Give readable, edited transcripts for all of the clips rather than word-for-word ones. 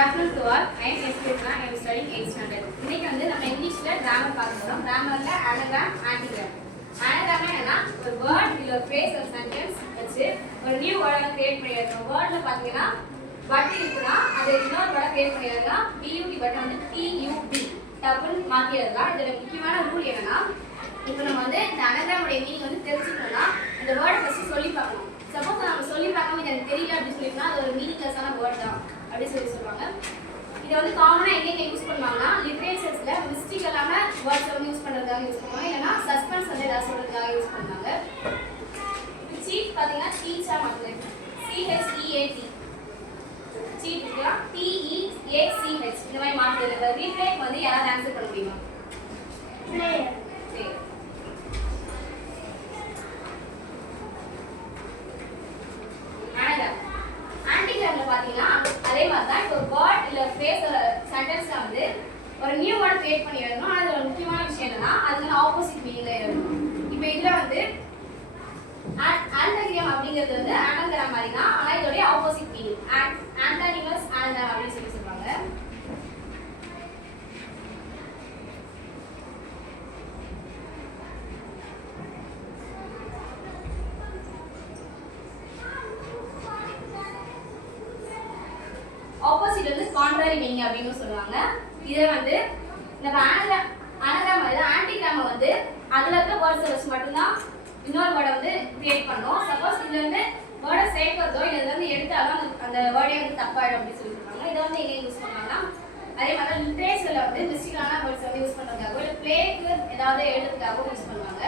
afternoon to all. I am Espritra. I am studying 8th standard. இன்னைக்கு வந்து நம்ம இங்கிலீஷ்ல கிராமர் பார்க்க போறோம். கிராமர்ல anagram, antigram. anagram என்னன்னா ஒரு வேர்ட் இல்ல ஒரு phrase or sentence வச்சு ஒரு நியூ வேர்ட் கிரியேட் பண்ணிடணும். வேர்ட்ல பாத்தீங்கன்னா பட் இருக்குனா அது இன்னொரு வேர்ட் கிரியேட் பண்ணிடலாம். BUT பட் வந்து TUB டபுள் மாத்திடலாம். இதோட முக்கியமான ரூல் என்னன்னா இப்போ நம்ம வந்து இந்த anagram உடைய மீனிங் வந்து தெரிஞ்சுக்கணும்னா இந்த வேர்ட் ஃபர்ஸ்ட் சொல்லி பார்க்கணும். சப்போஸ் நம்ம சொல்லி பார்க்காம எனக்கு தெரியல அப்படி சொல்லினா அது ஒரு மீனிங்லெஸ்ஸான வேர்ட் தான் அப்படி சொல்லுவாங்க. இதை வந்து காமனா எங்க யூஸ் பண்ணுவாங்கன்னா லிட்ரேச்சர்ஸ்ல மிஸ்டேக் இல்லாம வேர்ட்ஸ் வந்து யூஸ் பண்றதுக்காக யூஸ் பண்ணுவாங்க. இல்லனா சஸ்பென்ஸ் வந்து ஏதாவது சொல்றதுக்காக யூஸ் பண்ணுவாங்க. சீட் பாத்தீங்கன்னா டீச்சா மாத்துங்க. CHEAT சீட் இருக்குல TEACH இந்த மாதிரி மாத்துறது. ரீப்ளேக் வந்து யாராவது ஆன்சர் பண்ண முடியுமா? பிளேயர். அதே மாதிரி தான் இப்போ வேர்ட் இல்ல ஃப்ரேஸ் சென்டென்ஸ்ல வந்து ஒரு நியூ வேர்ட் கிரியேட் பண்ணி எழுதணும். அது ஒரு முக்கியமான விஷயம் என்னன்னா அதுக்கு ஆப்போசிட் மீனிங்ல எழுதணும். இப்போ இதுல வந்து ஆன்டாகிராம் அப்படிங்கிறது வந்து அனகிராம் மாதிரி தான், ஆனா இதோட ஆப்போசிட் மீனிங் ஆன்டானிமஸ் அனகிராம் அப்படின்னு சொல்லி சொல்றாங்க. ஆப்போசிட் வந்து கான்ட்ராரி மீனிங் அப்படின்னு சொல்லுவாங்க. இதை வந்து நம்ம அனகிராம் வந்து ஆன்டிகிராம் வந்து அதுல இருக்க வேர்ட்ஸ் வச்சு மட்டும்தான் இன்னொரு வேர்டை வந்து கிரியேட் பண்ணோம். சப்போஸ் இதுல இருந்து வேர்டை சேர்க்கிறதோ இல்லை இதுல இருந்து எடுத்தாலும் அந்த வேர்டே வந்து தப்பாயிடும் அப்படின்னு சொல்லி சொல்றாங்க. இதை வந்து எங்க யூஸ் பண்ணலாம்னா அதே மாதிரி லிட்ரேச்சர்ல வந்து மிஸ்டேக்கான வேர்ட்ஸ் வந்து யூஸ் பண்றதுக்காகவோ இல்லை பிளேக்கு ஏதாவது எழுதுறதுக்காகவும் யூஸ் பண்ணுவாங்க.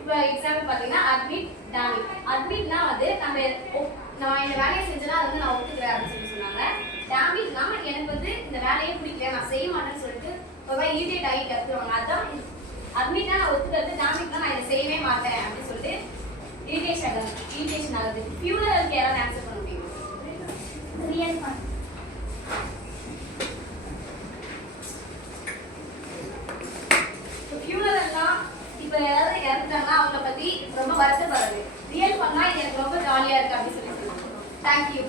இப்போ எக்ஸாம்பிள் பார்த்தீங்கன்னா அட்மிட் டேமிட். அட்மிட்னா வந்து நான் இந்த வேலையை செஞ்சேன்னா அது வந்து நான் ஒத்துக்கிறேன் அப்படின்னு சொல்லி சொன்னாங்க. டேமிட்னா எனக்கு வந்து இந்த வேலையே பிடிக்கல நான் செய்ய மாட்டேன்னு சொல்லிட்டு ரொம்ப இரிட்டேட் ஆகி கற்றுவாங்க. அதுதான் அட்மிட்னா நான் ஒத்துக்கிறது, டேமிட்னா நான் இதை செய்யவே மாட்டேன் அப்படின்னு சொல்லிட்டு இரிட்டேஷன் ஆகுது. ஃபியூனரலுக்கு யாராவது ஆன்சர் பண்ண முடியும்? Real fun. ஃபியூனரல்னா இப்போ யாராவது இறந்துட்டாங்கன்னா அவங்கள பற்றி ரொம்ப வருத்தப்படுறது. ரியல் ஃபன்னா இது எனக்கு ரொம்ப ஜாலியாக இருக்குது அப்படின்னு சொல்லி சொல்லுவாங்க. தேங்க்யூ.